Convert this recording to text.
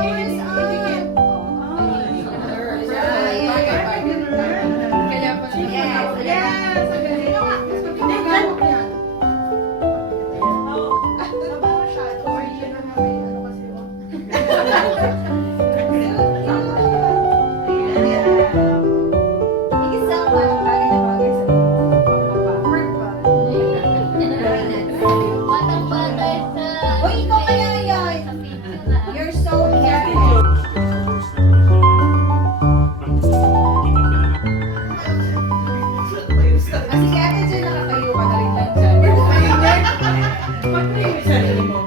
flowers up. Kaya pa siya. Yes. Ang galing. Mabaho siya. Or yun ang may ano kasi. Thank you so much. Bagay na bagay sa Batang-bata sa... Uy, ikaw kaya yan. Sa picture na. You're so caring. Kasi kaya ate dyan nakatayo ka na rin lang dyan. Pag-pray mo sarili mo.